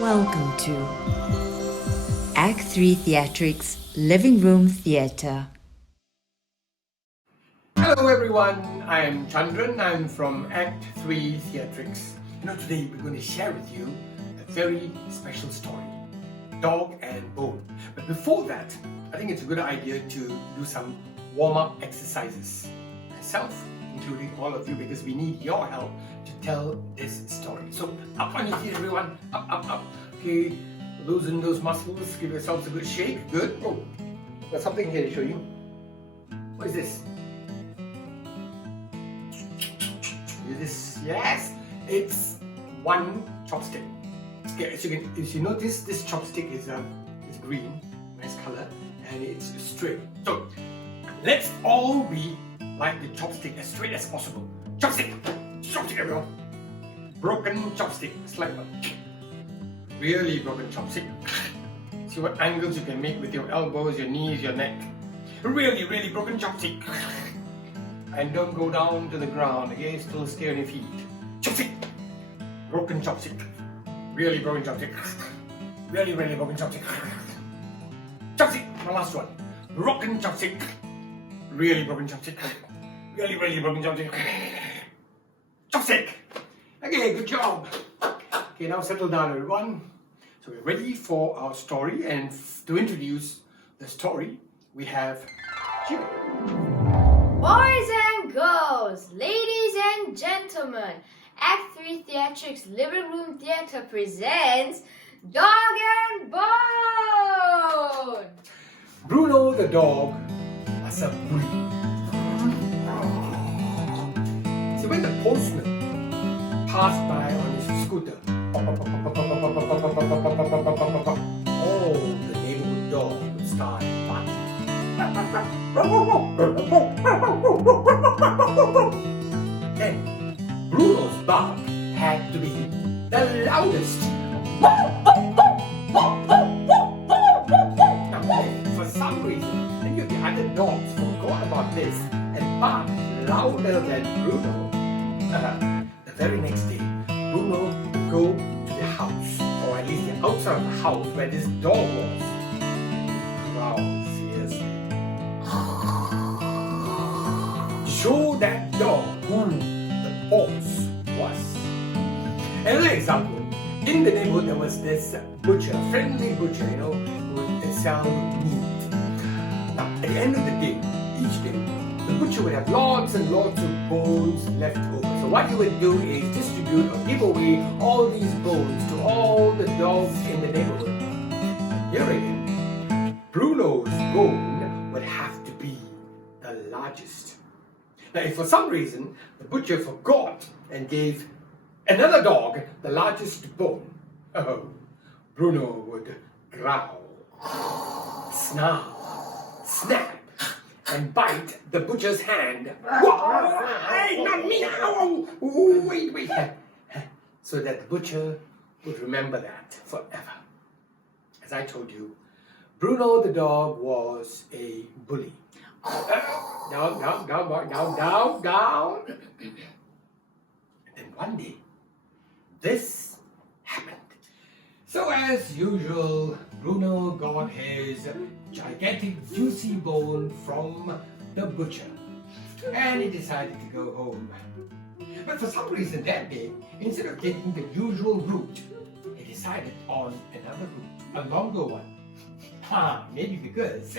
Welcome to Act 3 Theatrics Living Room Theatre. Hello everyone, I am Chandran. I'm from Act 3 Theatrics. Today we're going to share with you a very special story, Dog and Bone. But before that, I think it's a good idea to do some warm-up exercises. Myself, including all of you, because we need your help to tell this story. So up on your feet everyone, up. Okay, loosen those muscles, give yourselves a good shake. Good. Oh, got something here to show you. What is this? Yes, it's one chopstick. Okay, as you notice, this chopstick is green, nice color, and it's straight. So let's all be like the chopstick, as straight as possible. Chopstick, everyone. Broken chopstick, slight one. Really broken chopstick. See what angles you can make with your elbows, your knees, your neck. Really broken chopstick. And don't go down to the ground, okay? Still stay on your feet. Chopstick! Broken chopstick. Really broken chopstick. Really broken chopstick. Chopstick! My last one. Broken chopstick. Really broken chopstick. Really broken chopstick. Chopstick! Okay, good job. Okay, now settle down everyone. So we're ready for our story, and to introduce the story, we have Jivan. Boys and girls, ladies and gentlemen, Act 3 Theatrics Living Room Theatre presents Dog and Bone! Bruno the dog was a bully. So when the postman passed by on his scooter, all the neighborhood dogs would start barking. Then Bruno's bark had to be the loudest. Now, for some reason, any of the other dogs forgot about this and barked louder than Bruno. The very next day, Bruno would go to the house, or at least the outside of the house where this dog was. Growl fiercely. Show that dog who the boss was. Another example, in the neighborhood there was this butcher, friendly butcher, who would sell meat. Now, at the end of the day, each day, the butcher would have lots and lots of bones left over. So what he would do is distribute or give away all these bones to all the dogs in the neighborhood. Here again, Bruno's bone would have to be the largest. Now, if for some reason the butcher forgot and gave another dog the largest bone, Bruno would growl, snarl, snap, and bite the butcher's hand. Hey, not me! Wait. So that the butcher would remember that forever. As I told you, Bruno the dog was a bully. Down. And then one day, this happened. So as usual, Bruno got his gigantic juicy bone from the butcher, and he decided to go home. But for some reason that day, instead of taking the usual route, he decided on another route, a longer one. Maybe because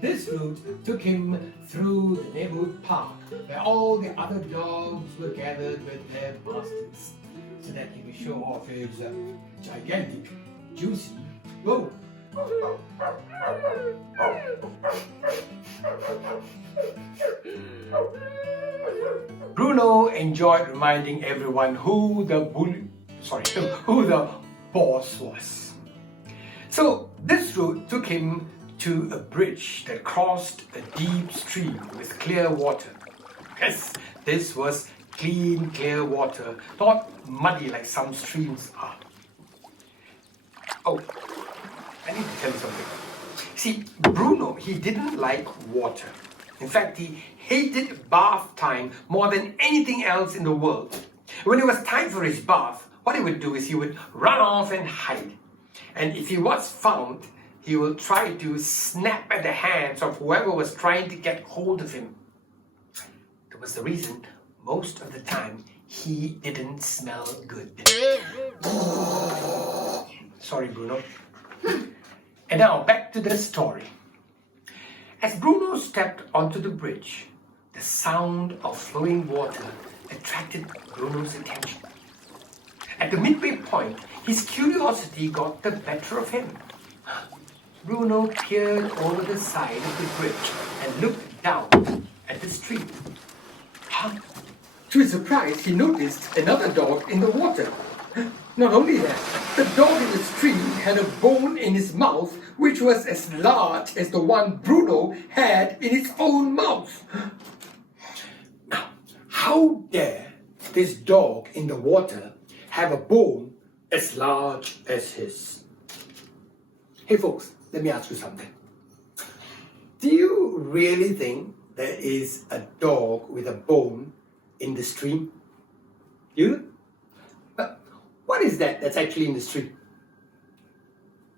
this route took him through the neighborhood park, where all the other dogs were gathered with their masters, so that he could show off his gigantic, juicy bone. Bruno enjoyed reminding everyone who the boss was. So this route took him to a bridge that crossed a deep stream with clear water. Yes, this was clean, clear water, not muddy like some streams are. Oh, I need to tell you something. See, Bruno, he didn't like water. In fact, he hated bath time more than anything else in the world. When it was time for his bath, what he would do is he would run off and hide. And if he was found, he will try to snap at the hands of whoever was trying to get hold of him. That was the reason most of the time he didn't smell good. Sorry, Bruno. And now back to the story. As Bruno stepped onto the bridge, the sound of flowing water attracted Bruno's attention. At the midway point, his curiosity got the better of him. Bruno peered over the side of the bridge and looked down at the stream. To his surprise, he noticed another dog in the water. Not only that, the dog in the stream had a bone in his mouth which was as large as the one Bruno had in his own mouth. Now, how dare this dog in the water have a bone as large as his? Hey folks, let me ask you something. Do you really think there is a dog with a bone in the stream? You? But what is that that's actually in the stream?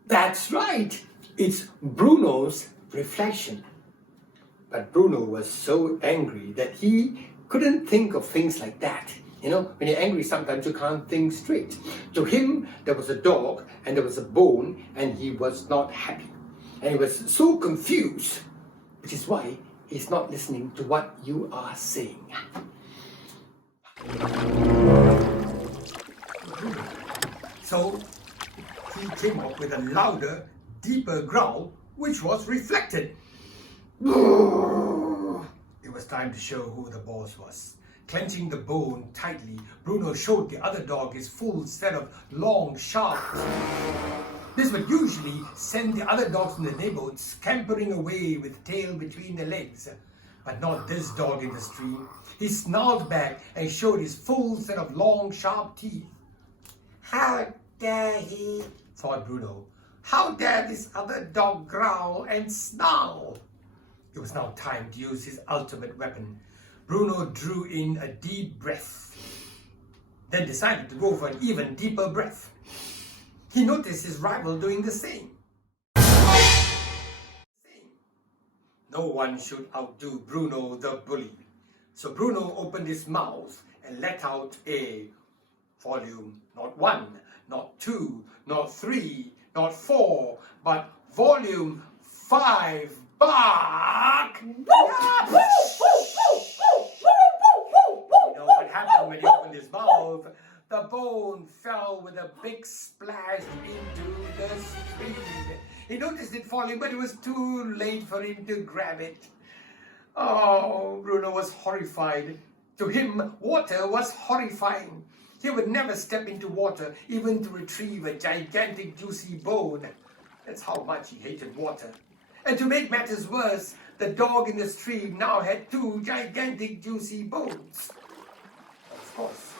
That's right. It's Bruno's reflection. But Bruno was so angry that he couldn't think of things like that. You know, when you're angry, sometimes you can't think straight. To him, there was a dog and there was a bone, and he was not happy. And he was so confused, which is why he's not listening to what you are saying. So he came up with a louder, deeper growl, which was reflected. It was time to show who the boss was. Clenching the bone tightly, Bruno showed the other dog his full set of long, sharp teeth. This would usually send the other dogs in the neighborhood scampering away with tail between their legs. But not this dog in the stream. He snarled back and showed his full set of long, sharp teeth. How dare he, thought Bruno. How dare this other dog growl and snarl? It was now time to use his ultimate weapon. Bruno drew in a deep breath, then decided to go for an even deeper breath. He noticed his rival doing the same. No one should outdo Bruno the bully. So Bruno opened his mouth and let out a volume, not 1, not 2, not 3, not 4, but volume 5 bark. You know what happened when he opened his mouth? The bone fell with a big splash into the stream. He noticed it falling, but it was too late for him to grab it. Oh, Bruno was horrified. To him, water was horrifying. He would never step into water, even to retrieve a gigantic juicy bone. That's how much he hated water. And to make matters worse, the dog in the stream now had 2 gigantic juicy bones. Of course,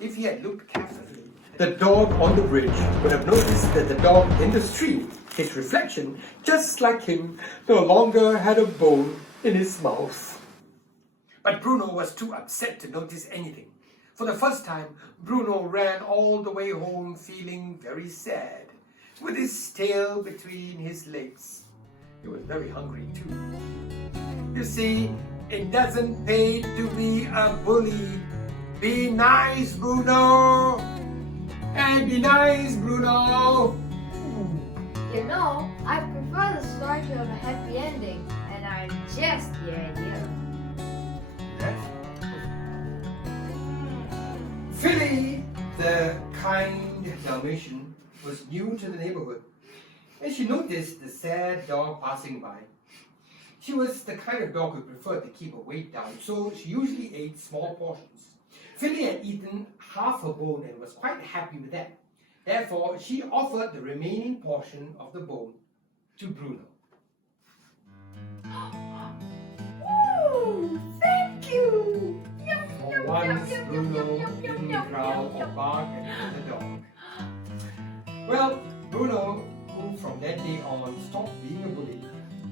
if he had looked carefully, the dog on the bridge would have noticed that the dog in the stream, his reflection, just like him, no longer had a bone in his mouth. But Bruno was too upset to notice anything. For the first time, Bruno ran all the way home feeling very sad, with his tail between his legs. He was very hungry too. You see, it doesn't pay to be a bully. Be nice, Bruno! And be nice, Bruno! You know, I prefer the story to have a happy ending, and I'm just the idea. Philly, the kind Dalmatian, was new to the neighborhood, and she noticed the sad dog passing by. She was the kind of dog who preferred to keep her weight down, so she usually ate small portions. Philly had eaten half her bone and was quite happy with that. Therefore, she offered the remaining portion of the bone to Bruno. Ooh, thank you! For once, Bruno didn't growl or bark at the dog. Well, Bruno, who from that day on stopped being a bully,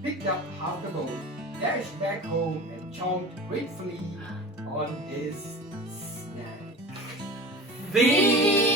picked up half the bone, dashed back home, and chomped gratefully on his snack. The